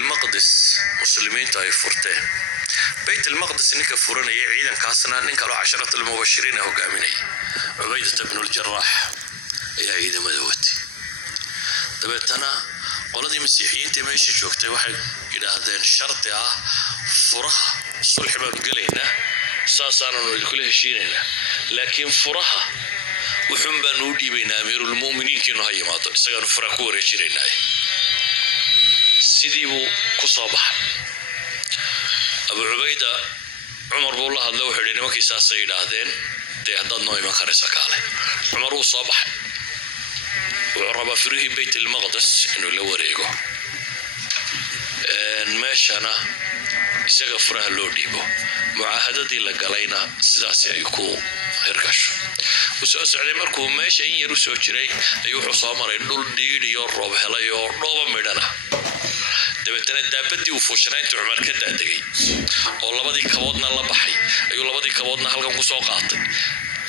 المقدس مسلمين تاي فرتين بيت المقدس نيكا فرنا عيدا كاسنا نيكا لو 10 المبشرين هو قامني عبيدة بن الجراح يا عيد مدوتي دبتنا قولدي مسيحيين تمشي شوفتي واحد إلى هذين الشرط فرها صلح بقلينا ساسانا كل شيء لكن فرها وحن بنودي بين أمير المؤمنين كانوا هاي ماطر سجنوا فرقوا رجلنا سيديبو كصابح أبو عبيدة عمر بالله الله وحدين ما كيسا سيد هذين دي هداد نوي ما كان سكاله عمر صابح وعرب فريه بيت المقدس إنه لو ريجو ماشانا isaga furaha loo dhiibo mucaahadadii la galayna sidaas ay ku hirgasho soo socday markuu meesha in yar u soo jiray ayuu wuxuu soo maray dhul dhiid iyo roob helay oo dhooba midhana dabeetana daabadii uu fuushanaynta Umar ka daadagay oo labadii kaboodna la baxay ayuu labadii kaboodna halkan ku soo qaatay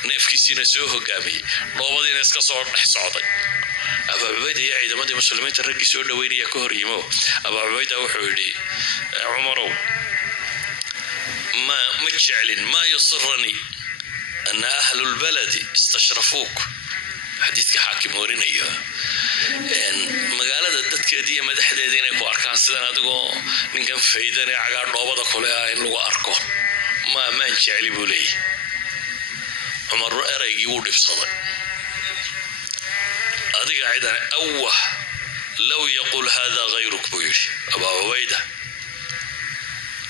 neefkiisina soo hogaamiyay dhoobadiina iska soo dhex socday أبو عبيدة يا عيد مدي مسلمين ترقي سؤال وين يكهر يمو أبو عبيدة وحولي عمرو ما متشعل ما يصرني أن أهل البلد استشرفوك حديثك حاكم ورينا إياه مقالة دتك دي مدح دينا يكو أركان سيدنا تقو نكن فايداني عقار نوبضا كلها إن لغو أركو ما نشعلي بولي عمر أريقي ودف صدق هذه قاعدة أوه لو يقول هذا غيرك بيري أبو عبيدة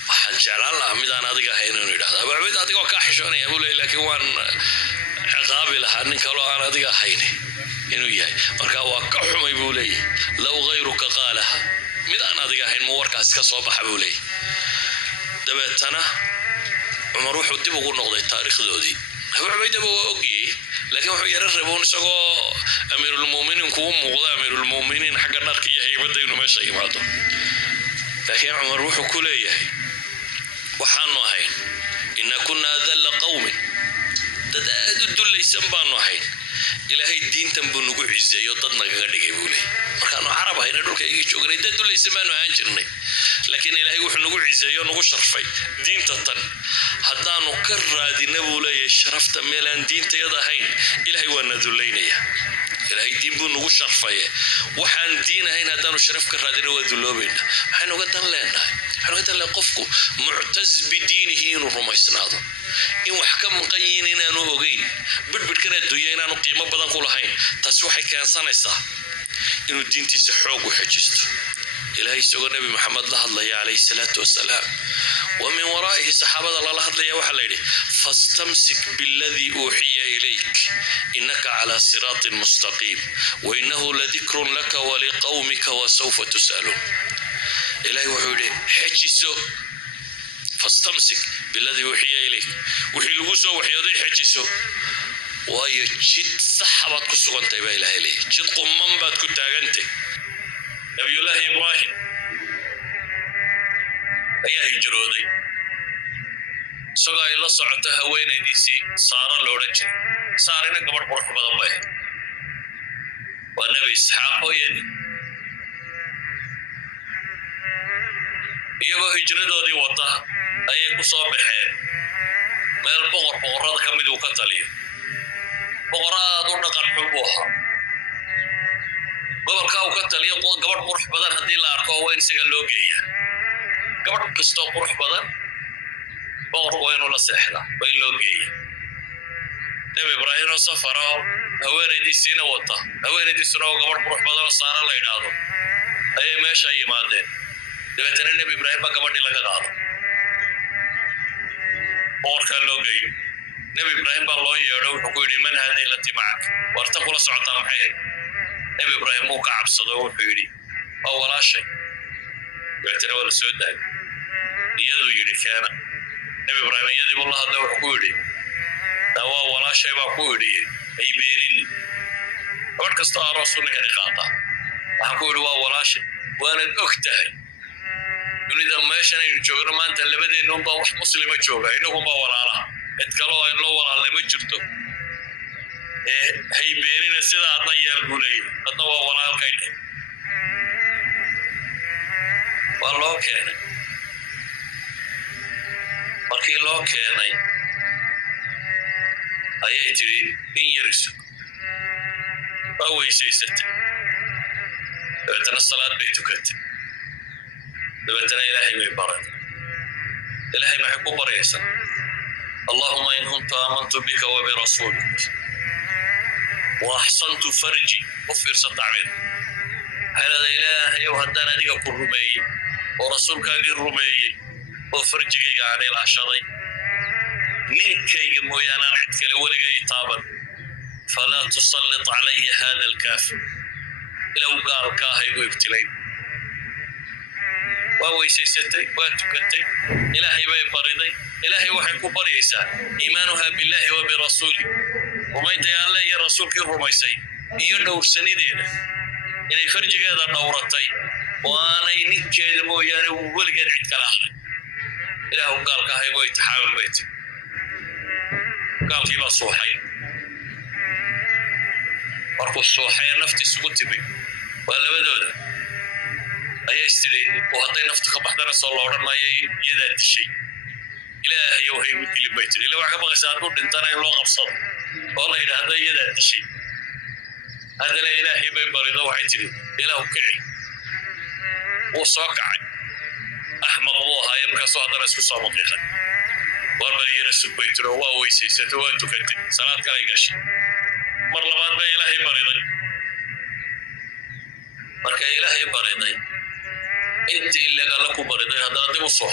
حنشال الله ميدان هذه قاعدين نريد أبو عبيدة هذه قاعد حشوني أقول لك وان عقابل هن كلو أنا هذه قاعدين إنه ياي مركا وقحهم يقولي لو غيرك قالها ميدان هذه قاعدين مورك أسكت صباح يقولي دبتنا عمر روح ودي بقول نقضي التاريخ ذودي أبو عبيدة بوقي لكن هو يرربون سقو أمير المؤمنين كوم وغدا أمير المؤمنين حق النركية هي بدأ إنه ماشي يماطو لكن عمر روح كلية وحانو هين إن كنا ذل قوم تداد دل يسمبانو هين إلهي الدين تنبنو عزة يطدنا كغدق يقولي مركانو عرب هين دولك يجي شوغري دل يسمانو هانجرني لكن إلهي وحنو عزة ينو شرفي دين تطن هدانو كرادي نبولي شرفت ميلان دين تيدا هين إلهي وانا ذلينيا إلهي دين بنو شرفي وحان دين هين هدانو شرف كرادي نو ذلوبين حينو قدن لنا حينو قدن لقفكو معتز بدينه إنو رميسنادو إن وحكم مقيين إنانو هغين بدبد كنا دويا إنانو قيمة بدن كلهين تسوحي كان سنسا إنو الدين تسحوق وحجستو إلهي سوى النبي محمد الله عليه الصلاة والسلام ومن ورائه صحابة الله الله وحليله فاستمسك بالذي أوحي إليك إنك على صراط مستقيم وإنه لذكر لك ولقومك وسوف تسألون إلهي وحوله حجسو فاستمسك بالذي أوحي إليك وحي الوسو وحي يضي حجسو وهي جد صحابات كسوان تيبا إلهي إليه جد قمم بات كتاغنتي نبي الله إبراهيم أيها هجرودي سوغا إلا صعتها وين ديسي صار لورجي صارنا قبر بروح بدن باي والنبي إسحاق ويدي iyagoo hijradoodii wata ayay ku soo baxeen meel boqorada ka mid uu ka taliyo boqorada u dhaqan xun buu ahaa gobolka uu ka taliyo gabadh qurux badan haddii la arko waa in isaga loo geeyaa gabadh kastoo qurux badan boqor waa inuu la seexdaa waa in loo geeyaa nabi ibraahim oo safaro haweenaydiisiina wata haweenaydiisuna oo gabadh qurux badan oo saara la yidhaahdo ayay meesha yimaadeen dabeetana nabi ibraahim baa gabadhii laga qaado boqorkaa loo geeyo nabi ibraahim baa loo yeedho wuxuu ku yidhi man haadii lati macak warta kula socotaa maxay ahayd nabi ibraahim wuu ka cabsado wuxuu yidhi waa walaashay dabeetana waa la soo daayay iyaduu yidhi keena nabi ibraahim iyadii buu la hadlay wuxuu ku yidhi waa walaashay baa ku yidhi ay beerini gabadh kastoo aroos ninkani qaataa waxaan ku yidhi waa walaashay waanad og tahay dunida meeshan aynu joogno maanta labadeena unbaa wax muslima jooga inagunbaa walaalaha cid kaloo in loo walaalay ma jirto hay beenina sida adna yeel buu leeyahay adna waa walaalkayne والله كان markii loo keenay ayay tiri in yarisu weesaysatay dabeetana salaad bay tukatay dabeetana ilaahay bay baray ilaahay maxay ku baraysaa اللهم إن كنت آمنت بك وبرسولك وأحسنت فرجي وفر ستعمل هذا إلهي وهدانا ديك الرمي ورسولك الرمي وفرجك على العشري نينكي مويانا عدك لولك يطابا فلا تسلط علي هذا الكافر لو قال كاهي ويبتلين وويسيستي واتكتي إلهي بي بريدي إلهي وحكو بريسا إيمانها بالله وبرسوله وما يتيا الله يا رسولك الرميسي ينور سندين إني فرجك هذا دورتي وأنا ينكي مويانا وولك عدك الآخر إلهي قال كاهي ويتحاول بيتي قال كيف الصوحين markuu sooxay nafti isugu timi waa labadooda ayay istireen oo haday naftu ka baxdana soo looranayay iyada dishay ilaahay oo hay wadi libayt ilaa waxa baqaysa aad u dhintana in loo qabsado oo la yiraahdo iyada dishay hadana ilaahay bay barido waxay tiri ilaahu kicay oo soo kacay ahmaq oo hay marka soo hadana isku soo maqiiqay warbariye rasuulbaytro waa weysaysato waa tukatay salaad kale gashay mar labaad bay ilaahay bariday marka ilaahay bariday intii laga ku bariday hadana dib u soo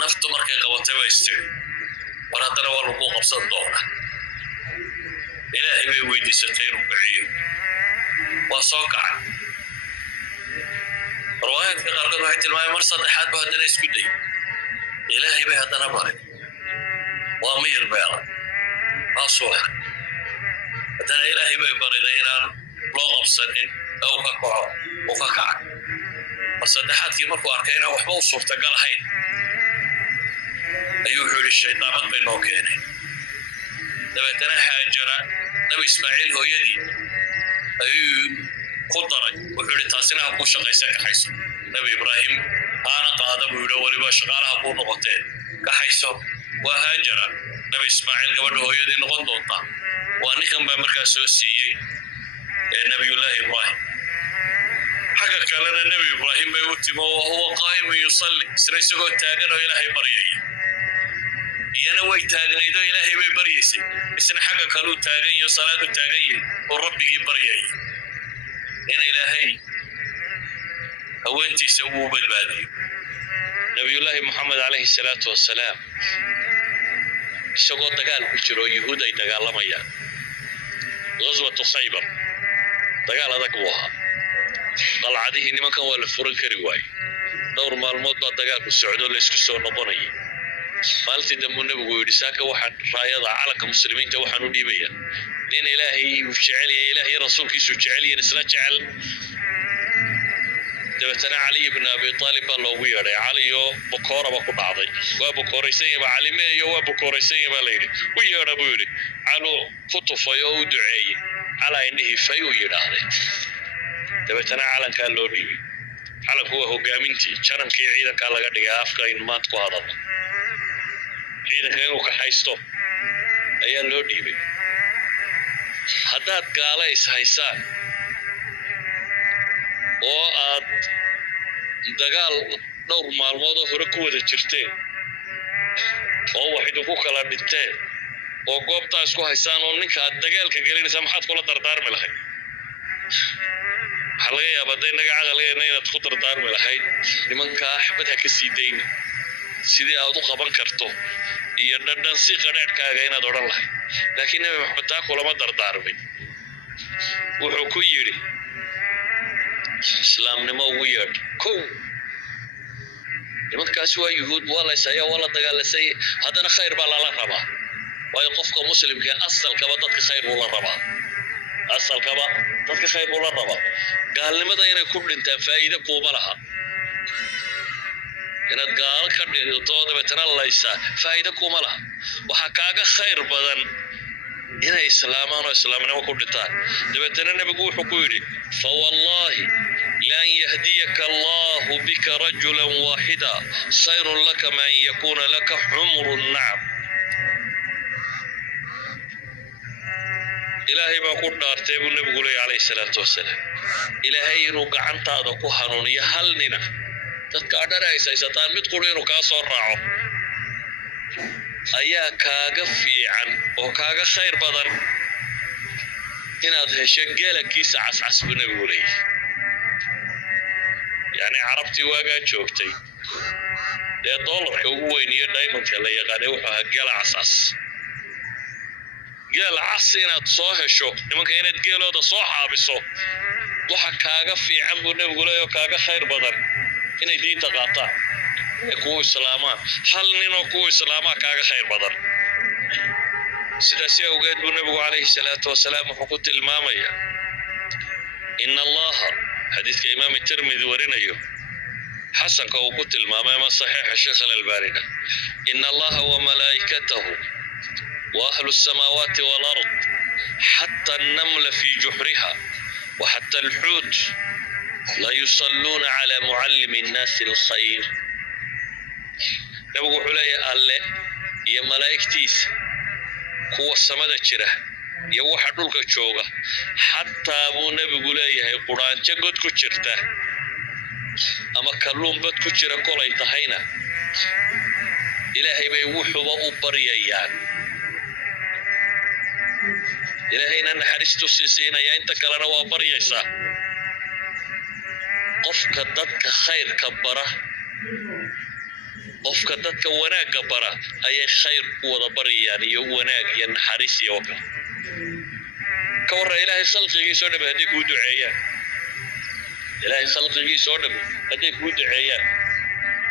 naftu markay qabatay way istii war hadana waa lagu qabsan doona ilaahay bay weydiisatay inuu kiciyo waa soo kacay riwaayadka qaarkood waxay tilmaamay mar saddexaad baa hadana isku day ilaahay bay hadana bariday waa miyir beela أصوح هذا إلهي بيبرد إيران لغب سنين أو كقع وكقع فصدحات كي مركو أركينا وحبو صورة قال هين أيوحوا للشيطان بينه كينين دبتنا حاجرة نبي إسماعيل هو يدي قدري وحولي تاسينا أبو شغيسا كحيسو نبي إبراهيم أنا قادم ويقول ولي شغالها أبو نغطين كحيسو وهاجرة نبي إسماعيل قبل هو يدي نقول دوطا وأنكم بمركز سوسيي نبي الله إبراهيم حقا كالنا النبي إبراهيم بيوتي وهو قائم يصلي سنسيقو تاقنا إلهي بريئي ينوي تاقنا إذا إلهي ببريسي إسنا حقا كالو تاقين صلاة تاقين وربي بريئي إن إلهي هو أنت سووا بالبادي نبي الله محمد عليه الصلاة والسلام isagoo dagaal ku jiro yahuud ay dagaalamayaan غزوة خيبر dagaal adag buu ahaa qalcadihii nimankan waa la furan kari waayay dhowr maalmood baa dagaalku socdo la isku soo noqonayay maalintii dambu nabigu yidhi saaka waxaan raayada calanka muslimiinta waxaan u dhiibayaa nin ilaahay uu jecel yahay ilaahay rasuulkiisu jecel yahay isla jecel dabeetana علي بن أبي طالب loogu yeedhay cali oo bokooraba ku dhacday waa bokooraysan yahay cali meeyo waa bokooraysan yahay la yiri u yeedha buu yiri calo ku tufay oo u duceeyay cala indhihi fay u yiraahday dabeetana calanka loo dhiibay calanku waa hogaamintii jarankii ciidanka laga dhigay afka in maad ku hadalo ciidanka inuu ka haysto ayaa loo dhiibay haddaad gaala is haysaan oo aad dagaal dhowr maalmood oo hore ku wada jirteen oo waxay ku kala dhinteen oo goobta isku haysaan oo ninka dagaalka galinaysa maxaad kula dardaarmi lahayd halay abaday naga aqaleyna inaad ku dardaarmi lahayd nimanka axmed ha ka sii deyn sidii aad u qaban karto iyo dhadhan si qadhaadhkaaga inaad oran lahayd laakiin nabi maxamed taa kulama dardaarmay wuxuu ku yiri islaamnimo ugu yeedh kow nimankaasi waa yuhuud waa la isaya waa la dagaalasay haddana khayr baa lala rabaa waayo qofka muslimka asalkaba dadka khayr buu la rabaa asalkaba dadka khayr buu la rabaa gaalnimada inay ku dhintaan faa'iido kuma laha inaad gaal ka dhigto dabeetana laysa faa'iido kuma laha waxa kaaga khayr badan inay islaamaan oo islaamnimo ku dhintaan dabeetana nabigu wuxuu ku yiri fa wallahi لأن يهديك الله بك رجلا واحدا خير لك من أن يكون لك حمر النعم. إلهي ما قلنا أرتيب النبي عليه الصلاة والسلام إلهي إنو قعنت هذا كهنون يهلننا تتكادر أي سيستان متقولين كاسور راعو أيا كاغا فيعن وكاغا خير بدن إن هذا شجالك كيس عسعس بنبي يعني عربتي واقع شوكتي ده دولار كوين دايما كلا يقاني وحا جال عساس جال عسينا تصوح شو لما كانت جالو ده صوح عبسو وحا كاغا في عمبو نبقى كاغا خير بدن إن دي تقاطع كو إسلاما حل نينو كو إسلاما كاغا خير بدن سيداسي أوقات بنبقى عليه الصلاة والسلام حقوق المامية إن الله حديث إمام الترمذي ورينيو حسن كوكوت المامة صحيح الشيخ الألباني إن الله وملائكته وأهل السماوات والأرض حتى النمل في جحرها وحتى الحوت لا يصلون على معلم الناس الخير. نبغى حلي الله يا ملائكتيس قوة السماء جرة يا واحد دولك جوجا حتى أبو نبي يقول يا القرآن جقد كشرته أما كلهم بد كشرة كل يتهينا إلهي بيوحوا وأبريان إلهينا نحرست السيسينا يا أنت كلنا وأبريسا قفك ضدك خير كبره قفك ضدك وناك كبره أي خير وأبريان يوناك ينحرس يوكل كورا إلهي خلقه يسون بهديك ودعيان إلهي خلقه يسون بهديك ودعيان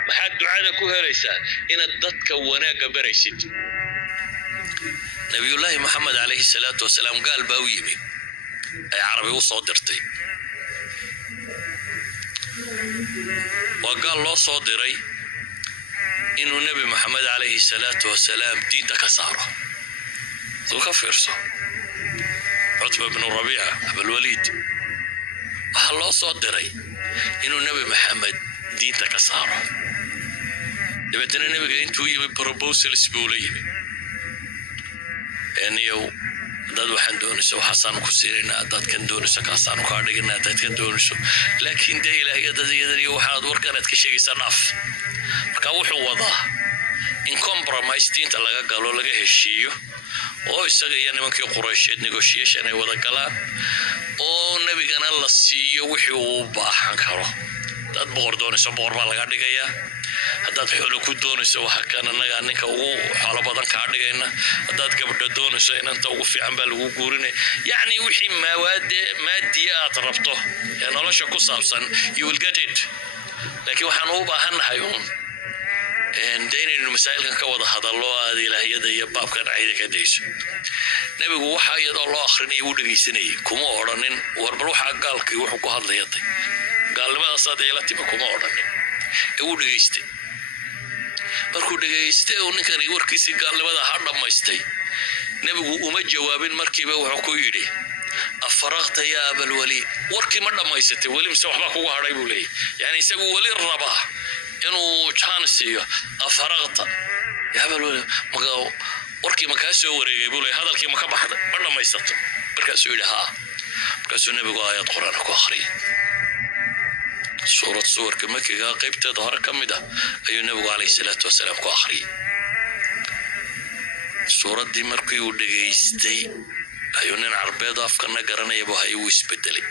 ما حد دعاء كهريسا إن الضدك وناك بريسيت. نبي الله محمد عليه الصلاة والسلام قال باويمي أي عربي وصادرتي وقال له صادري إنه النبي محمد عليه الصلاة والسلام دينك ساره ذو كفرصه عتبة بن ربيعة أبو الوليد الله صادري إنه النبي محمد دينك ساره يبتنا النبي أنتو يبي بروبوسل سبولي يعني يو dad waxaan doonaysaa waxaan ku siirinaa dad kan doonaysaa kaasaan ku adhignaa dad kan doonaysaa laakiin de ilaahay dadiyada iyo waxaad warkanaad ka sheegaysaa naaf marka wuxuu wadaa in compromise diinta laga galo laga heshiiyo oo isaga iyo nimankii Quraysheed negotiation ay wada galaan oo nabigana la siiyo wixii uu baahan karo dad boqor doonaysa boqor baa laga dhigayaa haddaad xoolo ku doonayso waxa kan anaga ninka ugu xoolo badan ka dhigayna haddaad gabadha doonayso inanta ugu fiican baa lagu guurinay yani wixii maadiyaad rabto ee nolosha ku saabsan you will get it laakiin waxaan u baahanahay deynaynu masaa'ilkan ka wada hadallo aad ilaahiyada iyo baabkan ciida ka dayso nabigu waxa iyadoo loo akhrinayo uu dhageysanayay kuma oranin warbal waxa gaalkii wuxuu ku hadlayay gaalnimada sadeeyla tiba kuma oranin uu dhageystay markuu dhageystay oo ninkani warkiisii gaalnimada ha dhamaystay nabigu uma jawaabin markiiba wuxuu ku yiri afaraqta ya abul walid warkii ma dhamaysatay wali mise waxba kugu haray buu leeyahay yani isagu wali rabaa inuu chaansiyo afaraqta ya abul walid maga warkii ma ka soo wareegay buu leeyahay hadalkii ma ka baxday ma dhamaysato markaasuu yiri ha markaasuu nabigu aayad quraan ku akhriyay سورة سور كما كيغا قيبت ظهر كمدا أيو نبي عليه الصلاة والسلام كو أخري سورة دي مركي ودقيستي أيو نين عربي ضاف كنا قرانا يبوها يويس بدلي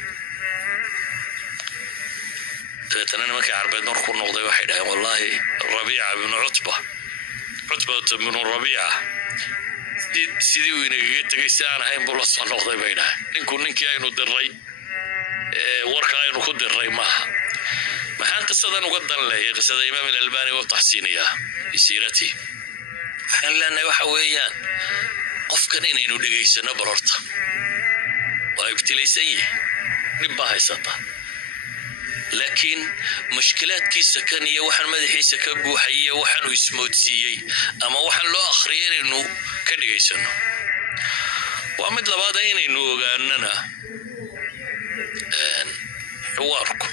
تتنين مكي عربي نركو النقضي واحدة والله الربيعة بن عتبة بن الربيعة سيدي ويني تقيستي أنا هاي مبولص النقضي بينها نكون نكي أينو دري وركا أينو كود دري معها maxaan qisadan uga dan leeyahay qisada Imaam al-Albani oo taxsiiniya isirati waxaan leenahay waxa weeyaan qofkan inaynu dhageysano barorta waa ibtilaysan dhib haysata laakiin mushkilaadkiisa kan iyo waxaan madaxiisa ka guuxay waxaan uu ismoodsiiyay ama waxaan loo akhriyay inaynu ka dhageysano waa mid labaad inaynu ogaanana xuwaarku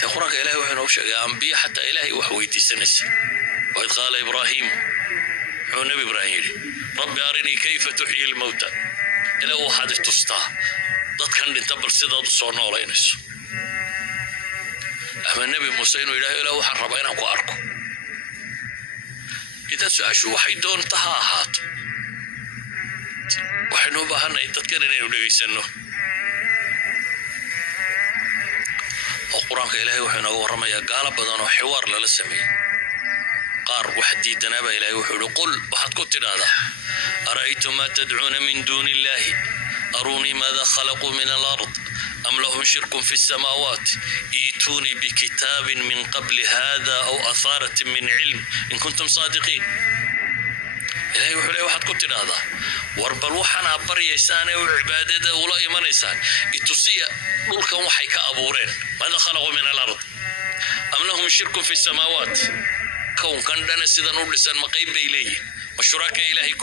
تقرأ إلهي وحنا وشجع أنبياء حتى إلهي وحويتي سنس. وإذ قال إبراهيم هو نبي إبراهيم رب أرني كيف تحيي الموتى إلى واحد تستا ضد كان نتبل سيدا صورنا ولا ينس. أما النبي موسى إنه إلهي إلى واحد ربنا وأركو إذا سأشوف واحد دون طهاهات وحنو بهنا يتذكرني وليسنه. القرآن إلهي وحنا ورميا قال بدن وحوار للسمي قار وحدي دنابا إلهي وحول قل وحد كنت هذا أرأيتم ما تدعون من دون الله أروني ماذا خلقوا من الأرض أم لهم شرك في السماوات ائتوني بكتاب من قبل هذا أو أثارة من علم إن كنتم صادقين. إلهي وحول واحد كنت هذا warbal waxana bariyaysan ee cibaadada ula imanaysan itusiya dhulkan waxay ka abuureen mada khalaqo min al-ard am lahum shirkun fi as-samawat kownkan dana sidan u dhisan ma qayb bay leeyihiin mashruuca ilaahay